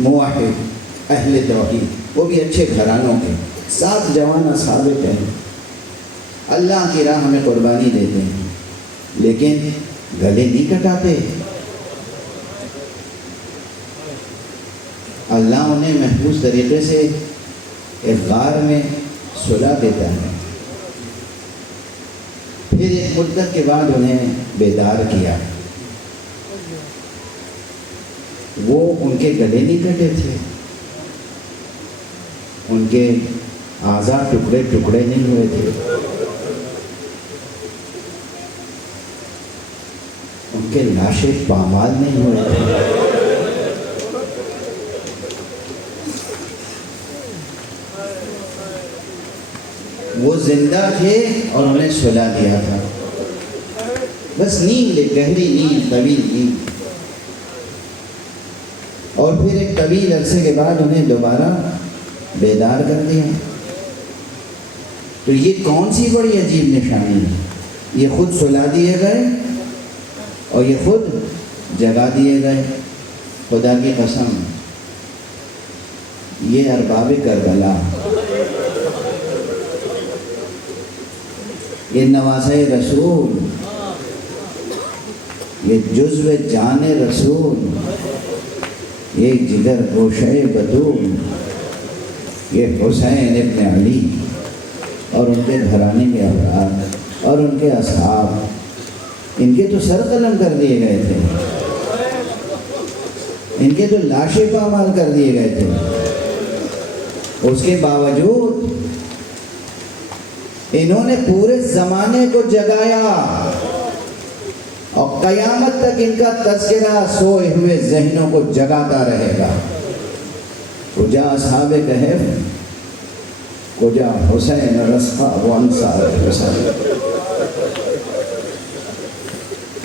موحد، اہل توحید، وہ بھی اچھے گھرانوں کے، 7 جوان اصحاب کہف اللہ کی راہ میں قربانی دیتے ہیں، لیکن گلے نہیں کٹاتے۔ اللہ انہیں محفوظ طریقے سے ایک غار میں سلا دیتا ہے، پھر ایک مدت کے بعد انہیں بیدار کیا۔ وہ ان کے گلے نہیں کٹے تھے، ان کے اعضاء ٹکڑے ٹکڑے نہیں ہوئے تھے، ان کے لاشیں پامال نہیں ہوئے تھے، وہ زندہ تھے اور انہیں سلا دیا تھا، بس نیند، گہری نیند، طویل نیند، اور پھر ایک طویل عرصے کے بعد انہیں دوبارہ بیدار کر دیا۔ تو یہ کون سی بڑی عجیب نشانی ہے؟ یہ خود سلا دیے گئے اور یہ خود جگا دیے گئے۔ خدا کی قسم، یہ ارباب کربلا، یہ نواسۂ رسول، یہ جزو جان رسول، یہ جگر گوشہ بطول، یہ حسین ابن علی اور ان کے گھرانے کے افراد اور ان کے اصحاب، ان کے تو سر قلم کر دیے گئے تھے، ان کے تو لاشیں پامال کر دیے گئے تھے۔ اس کے باوجود انہوں نے پورے زمانے کو جگایا اور قیامت تک ان کا تذکرہ سوئے ہوئے ذہنوں کو جگاتا رہے گا۔ کجا اصحاب کہف، کجا حسین رسخہ و انصار حسین۔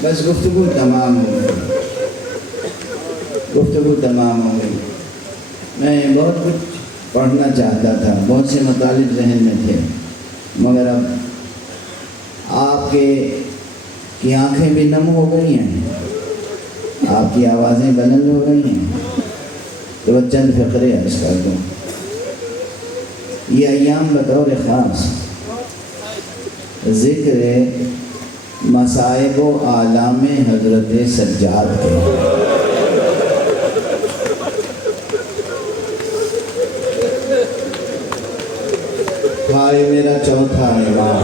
بس گفتگو تمام ہو گئی، گفتگو تمام ہو گئی۔ میں بہت کچھ پڑھنا چاہتا تھا، بہت سے مطالب ذہن میں تھے، مگر اب آپ کی آنکھیں بھی نم ہو گئی ہیں، آپ کی آوازیں بلند ہو گئی ہیں، تو چند فقرے عرض کر دوں۔ یہ ایام بطور خاص ذکر مصائب و آلام حضرت سجاد کے، ہائے میرا چوتھا امام،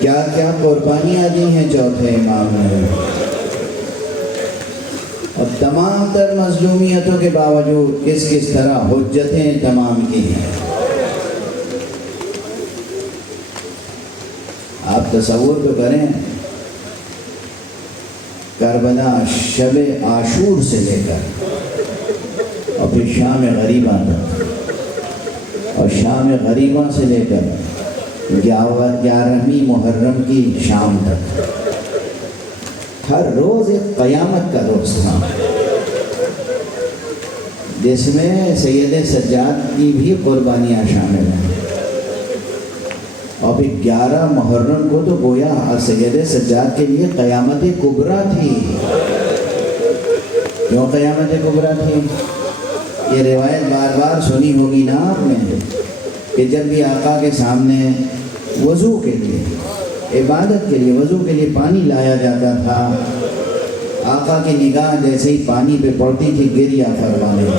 کیا کیا قربانیاں دی ہیں چوتھے امام نے، اور تمام تر مظلومیتوں کے باوجود کس کس طرح حجتیں تمام کی ہیں۔ آپ تصور تو کریں، کربلا شب عاشور سے لے کر اور پھر شام غریبہ تک، اور شام غریبہ سے لے کر 11ویں محرم کی شام تک، ہر روز ایک قیامت کا روز تھا، جس میں سید سجاد کی بھی قربانیاں شامل ہیں۔ اور پھر 11 محرم کو تو گویا سید سجاد کے لیے قیامت کبریٰ تھی۔ کیوں قیامت کبریٰ تھی؟ یہ روایت بار بار سنی ہوگی نا آپ نے، کہ جب بھی آقا کے سامنے وضو کے لیے، عبادت کے لیے، وضو کے لیے پانی لایا جاتا تھا، آقا کی نگاہ جیسے ہی پانی پہ پڑتی تھی گریہ فرمانے،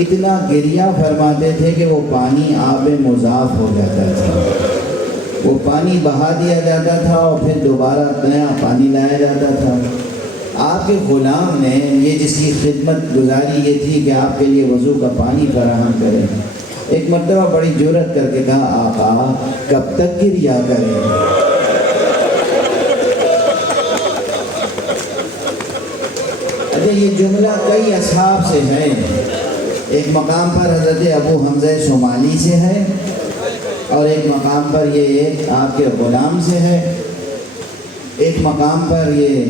اتنا گریہ فرماتے تھے کہ وہ پانی آب مضاف ہو جاتا تھا، وہ پانی بہا دیا جاتا تھا اور پھر دوبارہ نیا پانی لایا جاتا تھا۔ آپ کے غلام نے یہ جس کی خدمت گزاری یہ تھی کہ آپ کے لیے وضو کا پانی فراہم کرے، ایک مرتبہ بڑی جرأت کر کے کہا، آقا کب تک گریہ کریں؟ اچھا، یہ جملہ کئی اصحاب سے ہے، ایک مقام پر حضرت ابو حمزہ شمالی سے ہے، اور ایک مقام پر یہ ایک آپ کے غلام سے ہے، ایک مقام پر یہ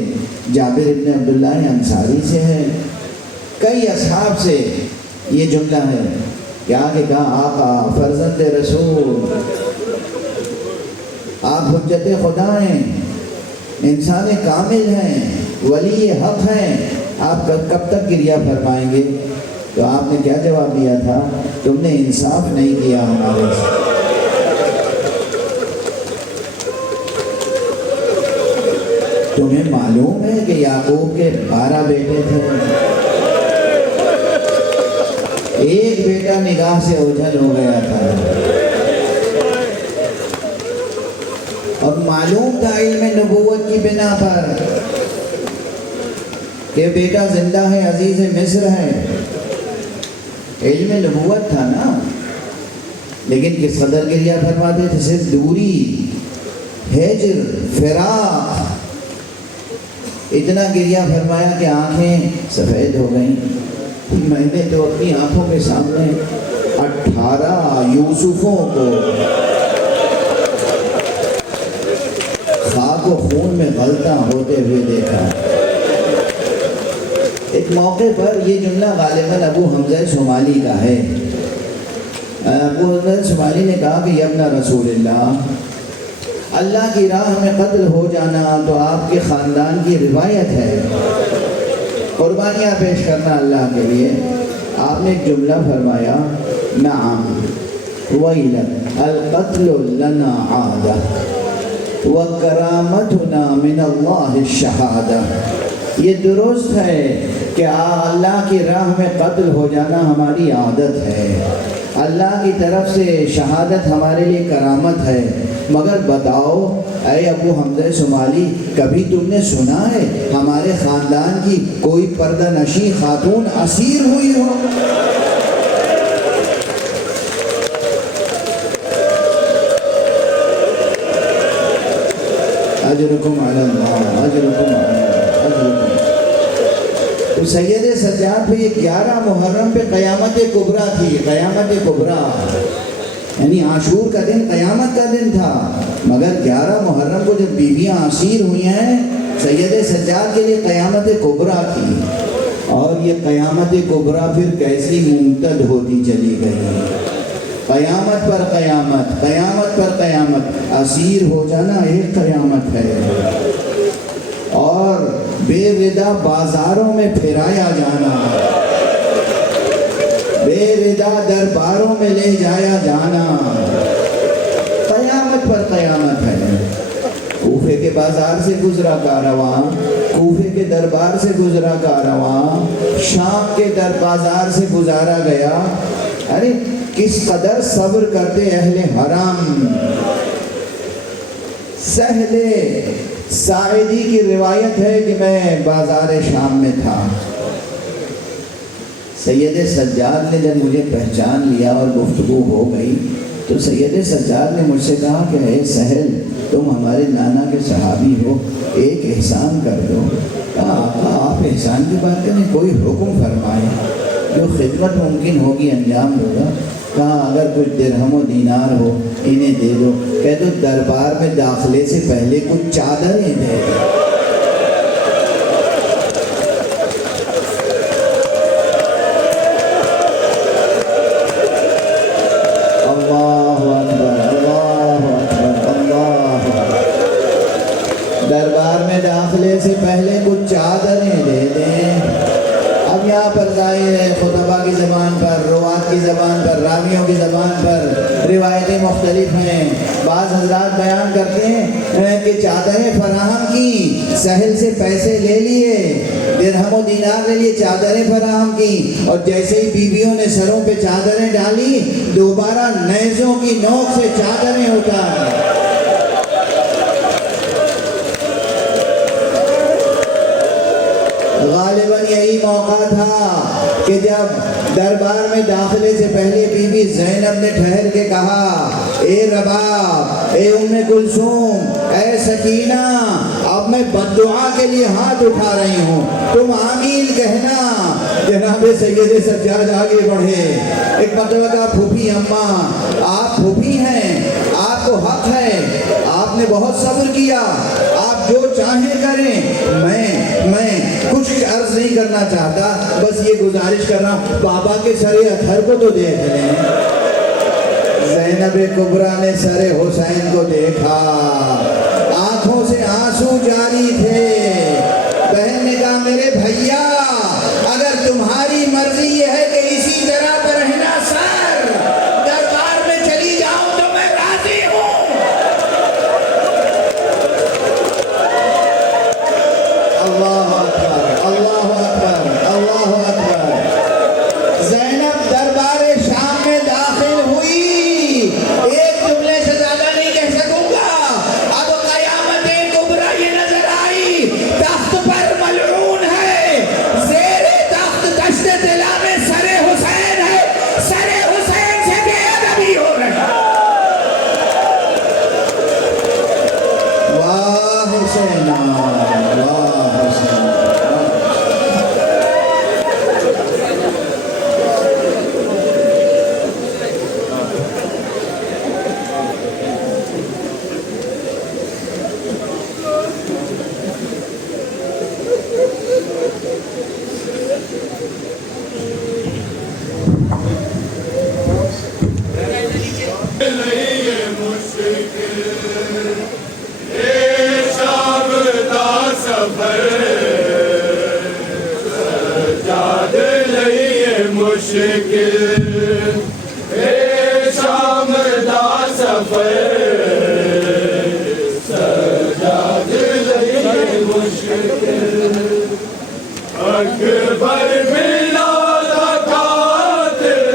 جابر ابن عبداللہ انصاری سے ہے، کئی اصحاب سے یہ جملہ ہے کہ آگے کہا، آقا فرزند رسول، آپ حجت خدا ہیں، انسان کامل ہیں، ولی حق ہیں، آپ کب تک گریہ فرمائیں گے؟ تو آپ نے کیا جواب دیا تھا؟ تم نے انصاف نہیں کیا ہمارے سے۔ تمہیں معلوم ہے کہ یعقوب کے 12 بیٹے تھے، ایک بیٹا نگاہ سے اوجھل ہو گیا تھا، اور معلوم تھا علم نبوت کی بنا پر کہ بیٹا زندہ ہے، عزیز مصر ہے، علم نبوت تھا نا، لیکن کس قدر گریہ فرماتے تھے؟ صرف دوری، ہجر، فراق، اتنا گریہ فرمایا کہ آنکھیں سفید ہو گئیں۔ میں نے تو اپنی آنکھوں کے سامنے 18 یوسفوں کو خاک و خون میں غلطاں ہوتے ہوئے دیکھا۔ ایک موقع پر یہ جملہ غالباً ابو حمزہ شمالی کا ہے۔ ابو حمزہ شمالی نے کہا کہ ابن رسول اللہ کی راہ میں قتل ہو جانا تو آپ کے خاندان کی روایت ہے، قربانیاں پیش کرنا اللہ کے لیے۔ آپ نے ایک جملہ فرمایا، نعم ویلک القتل لنا عادہ وکرامتنا من اللہ الشہادہ۔ یہ درست ہے کہ اللہ کی راہ میں قتل ہو جانا ہماری عادت ہے، اللہ کی طرف سے شہادت ہمارے لیے کرامت ہے، مگر بتاؤ اے ابو حمزہ شمالی، کبھی تم نے سنا ہے ہمارے خاندان کی کوئی پردہ نشین خاتون اسیر ہوئی ہو؟ اجرکم علی اللہ، اجرکم علی اللہ، اجرکم۔ تو سید سجاد پہ یہ 11 محرم پہ قیامت کبریٰ تھی، قیامت کبریٰ یعنی عاشور کا دن قیامت کا دن تھا، مگر 11 محرم کو جب بیویاں اسیر ہوئی ہیں سید سجاد کے لیے قیامت کبریٰ تھی۔ اور یہ قیامت کبریٰ پھر کیسی ممتد ہوتی چلی گئی، قیامت پر قیامت، قیامت پر قیامت۔ اسیر ہو جانا ایک قیامت ہے، اور بے ودا بازاروں میں پھرایا جانا، بے ودا درباروں میں لے جایا جانا، قیامت پر قیامت ہے۔ کوفے کے بازار سے گزرا کارواں، کوفے کے دربار سے گزرا کارواں، شام کے بازار سے گزارا گیا۔ ارے کس قدر صبر کرتے اہل حرام۔ سہل ساعدی کی روایت ہے کہ میں بازار شام میں تھا، سید سجاد نے جب مجھے پہچان لیا اور گفتگو ہو گئی تو سید سجاد نے مجھ سے کہا کہ اے سہل، تم ہمارے نانا کے صحابی ہو، ایک احسان کر دو۔ کہا آقا آپ احسان کی بات کریں، کوئی حکم فرمائیں، جو خدمت ممکن ہوگی انجام دو گا۔ کہا اگر کچھ درہم و دینار ہو انہیں دے دو۔ کہہ دو دربار میں داخلے سے پہلے کچھ چادریں دے دو۔ اللہ اکبر، اللہ اکبر، اللہ اکبر۔ دربار میں داخلے سے پہلے کچھ چادریں دے دیں۔ اب یہاں پر ظاہر ہے خطبہ کی زبان پر، روات کی زبان پر، راویوں کی زبان پر روایتیں مختلف ہیں۔ بعض حضرات بیان کرتے ہیں کہ چادریں فراہم کی، سہل سے پیسے لے لیے، درہم و دینار لے لیے، چادریں فراہم کی، اور جیسے ہی بیویوں نے سروں پہ چادریں ڈالی دوبارہ نیزوں کی نوک سے چادریں اتاری۔ غالباً یہی موقع تھا کہ جب دربار میں داخلے سے پہلے بی بی زینب نے ٹھہر کے کہا، اے رباب، اے ام کلثوم، اے سکینہ، اب میں بددعا کے لیے ہاتھ اٹھا رہی ہوں، تم آمین کہنا۔ جناب سید سجاد آگے بڑھے۔ ایک مرتبہ کہا پھوپھی اماں، آپ پھوپھی ہیں، آپ کو حق ہے، آپ نے بہت صبر کیا، آپ جو چاہیں کریں، میں کچھ عرض نہیں کرنا چاہتا، بس یہ گزارش کر رہا ہوں بابا کے سر اطہر کو تو دیکھ لیں۔ زینب کبریٰ نے سر حسین کو دیکھا، آنکھوں سے آنسو جاری تھے۔ بہن نے کہا میرے بھیا، اگر تمہاری مرضی یہ ہے کہ اسی طرح پر رہنا سر دربار میں چلی جاؤں تو میں راضی ہوں۔ اللہ اکبر، اللہ اکبر، اللہ اکبر۔ زینب دربار شام میں داخل ہوئی، ایک جملے سے زیادہ نہیں کہہ سکوں گا، اب قیامت کبریٰ یہ نظر آئی، مشکل شام دا سفر سجاد لئی مشکل اکبر میلاد قاتل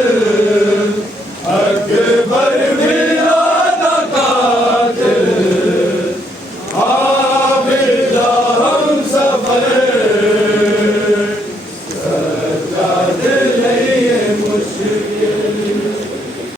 اکبر میلاد قاتل عابد ہم سفر سجاد لئی مشکل